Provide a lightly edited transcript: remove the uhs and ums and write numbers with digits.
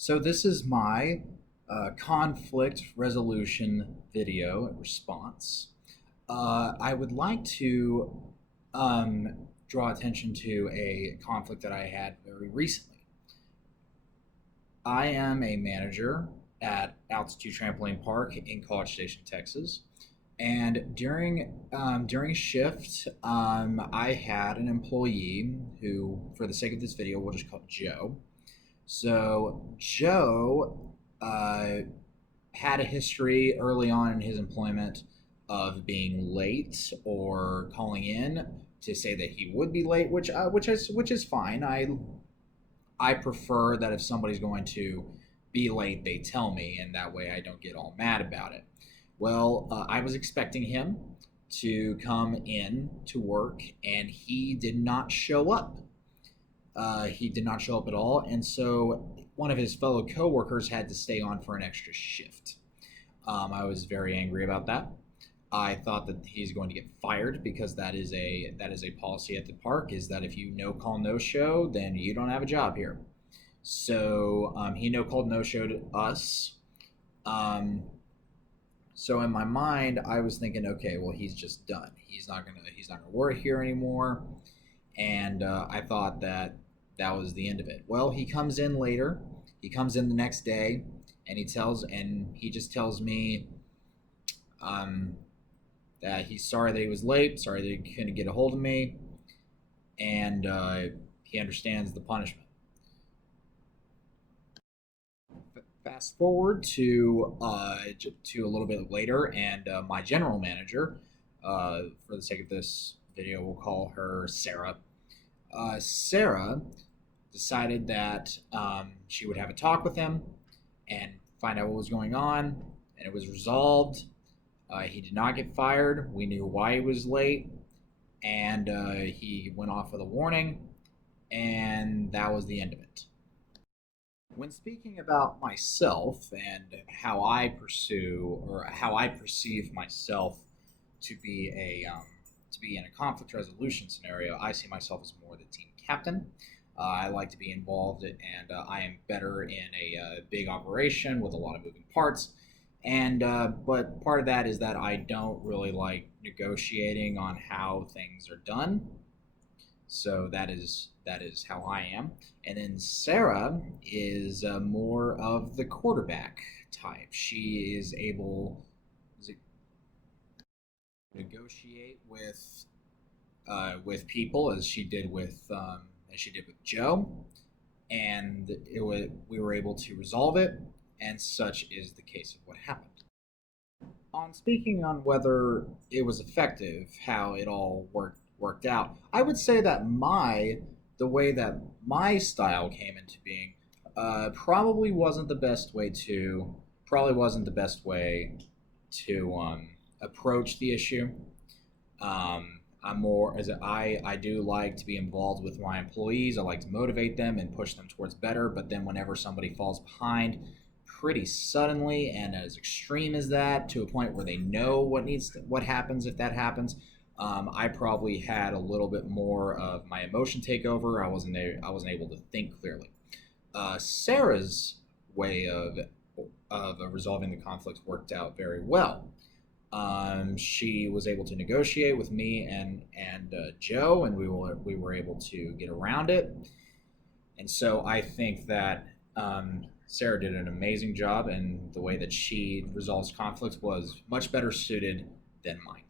So this is my conflict resolution video response. I would like to draw attention to a conflict that I had very recently. I am a manager at Altitude Trampoline Park in College Station, Texas. And during shift, I had an employee who, for the sake of this video, we'll just call Joe. So Joe had a history early on in his employment of being late or calling in to say that he would be late, which is fine. I prefer that if somebody's going to be late, they tell me, and that way I don't get all mad about it. Well, I was expecting him to come in to work, and he did not show up. He did not show up at all, and so one of his fellow coworkers had to stay on for an extra shift. I was very angry about that. I thought that he's going to get fired because that is a policy at the park, is that if you no call no show, then you don't have a job here. So he no called no showed us. Um, so in my mind, I was thinking, okay, well, he's just done. He's not gonna work here anymore. And I thought that that was the end of it. Well, he comes in later. He comes in the next day, and he just tells me um, that he's sorry that he was late, sorry that he couldn't get a hold of me, and he understands the punishment. Fast forward to a little bit later, and my general manager, for the sake of this video, we'll call her Sarah. Sarah decided that she would have a talk with him and find out what was going on, and it was resolved. He did not get fired. We knew why he was late, and he went off with a warning, and that was the end of it. When speaking about myself and how I pursue or how I perceive myself to be in a conflict resolution scenario, I see myself as more the team captain. I like to be involved, and I am better in a big operation with a lot of moving parts. And but part of that is that I don't really like negotiating on how things are done. So that is how I am. And then Sarah is more of the quarterback type. She is able to negotiate with people as she did with Joe, and we were able to resolve it. And such is the case of what happened. On speaking on whether it was effective, how it all worked out, I would say that the way that my style came into being probably wasn't the best way to approach the issue. I'm more as I do like to be involved with my employees. I like to motivate them and push them towards better. But then whenever somebody falls behind pretty suddenly and as extreme as that, to a point where they know what happens if that happens, I probably had a little bit more of my emotion take over. I wasn't able to think clearly. Sarah's way of resolving the conflict worked out very well. She was able to negotiate with me and Joe, and we were able to get around it. And so I think that Sarah did an amazing job, and the way that she resolves conflicts was much better suited than mine.